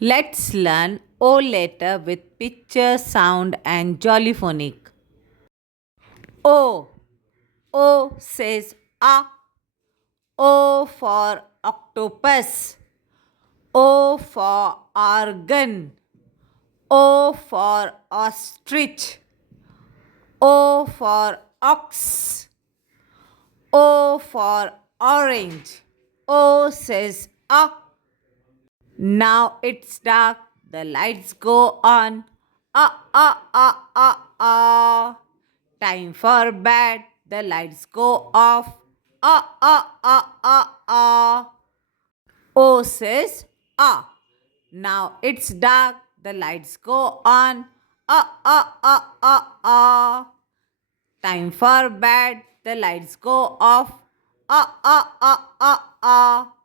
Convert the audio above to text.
Let's learn O letter with picture, sound, and Jolly Phonic. O. O says A. O for octopus. O for organ. O for ostrich. O for ox. O for orange. O says A. Now it's dark, the lights go on. Ah, ah, ah, ah, ah. Time for bed, the lights go off. Ah, ah, ah, ah, ah. O says ah. Now it's dark, the lights go on. Ah, ah, ah, ah, ah. Time for bed, the lights go off. Ah, ah, ah, ah, ah.